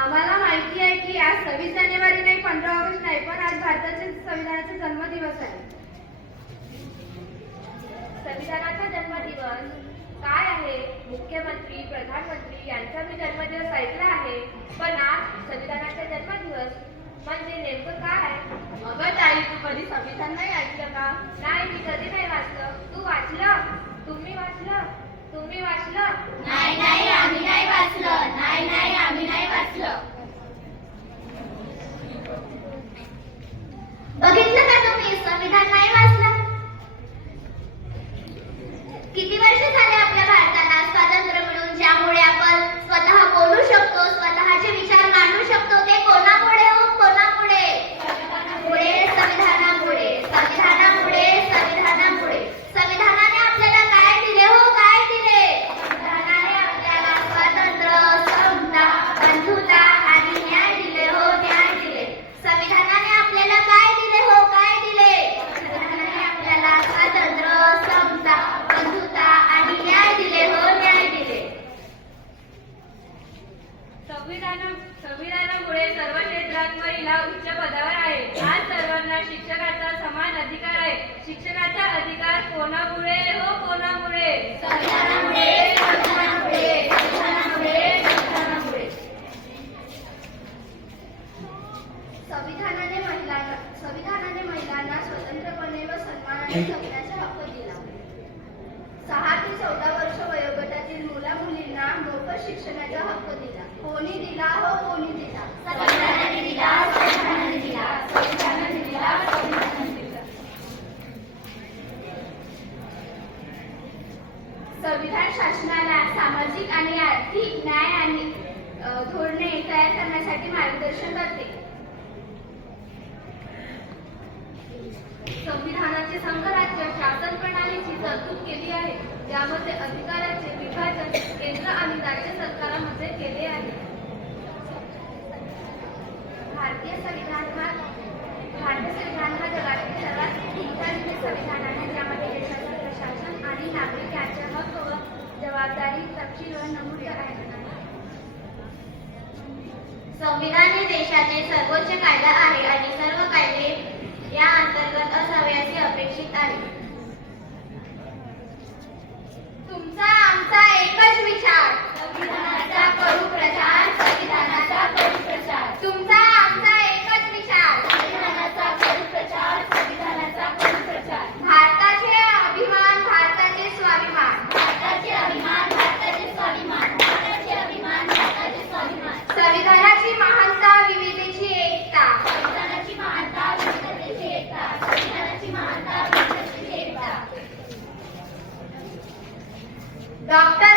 आम्हाला माहिती आहे की आज सव्वीस जानेवारी नाही पंधरा ऑगस्ट नाही पण आज भारताच्या संविधानाचा जन्मदिवस आहे. संविधानाचा जन्मदिवस काय आहे? मुख्यमंत्री प्रधानमंत्री यांचा मी जन्मदिवस ऐकला आहे पण आज संविधानाचा जन्मदिवस म्हणजे नेमकं काय आहे? अगं ताई तू कधी संविधान नाही ऐकलं का? नाही मी कधी नाही वाचलं तू वाचलं तुम्ही वाचलं तुम्ही वाचलं नाही नाही आम्ही नाही वाचलं नाही नाही आम्ही नाही वाचलं बघितलं का तुम्ही संविधान नाही वाचलं किती वर्ष झाले आपल्या भारताला स्वातंत्र्य मिळून ज्यामुळे आपण स्वतः बोलू शकतो स्वतःचे विचार मांडू शकतो ते कोणामुळे हो कोणामुळे पुढे संविधानामुळे संविधानामुळे संविधानामुळे संविधानाने आपल्याला काय दिले हो काय दिले संविधानाने आपल्याला स्वातंत्र्य समता बंधुता आणि न्याय दिले हो न्याय दिले संविधानाने आपल्याला काय दिले हो काय दिले संविधानाने आपल्याला स्वातंत्र्य समता बंधुता आणि न्याय दिले हो न्याय दिले संविधान संविधानामुळे सर्व क्षेत्रात महिला उच्च पदावर आहे. आज सर्वांना शिक्षणाचा समान अधिकार आहे. शिक्षणाचा अधिकार कोणामुळे? हो कोणामुळे? संविधानामुळे संविधानामुळे संविधानामुळे संविधानामुळे. संविधानाने महिलांना संविधानाने महिलांना स्वतंत्रपणे व सन्मानाने जगण्याचा हक्क दिला. सहा ते चौदा वर्ष वयोगटातील मुला मुलींना मोफत शिक्षणाचा हक्क दिला. कोणी दिला हो कोणी दिला? संविधानाने दिला संविधानाने दिला संविधानाने दिला संविधानाने दिला. संविधान शासनाला सामाजिक आणि आर्थिक न्याय आणि धोरणे तयार करण्यासाठी मार्गदर्शन करते. संविधानाचे संघराज्य शासन प्रणालीची तरतूद केली आहे. ज्यामध्ये अधिकाराचे विभाजन केंद्र आणि राज्य सरकारांमध्ये केले आहे भारतीय संविधान हा भारतीय संविधान हा जगातील सर्वात मोठा संविधान आहे ज्यामध्ये देशाचे प्रशासन आणि नागरिक यांचे हक्क व जबाबदारी तपशीलवार नमूद आहे संविधान हे देशाचे सर्वोच्च कायदा आहे आणि ডক্টর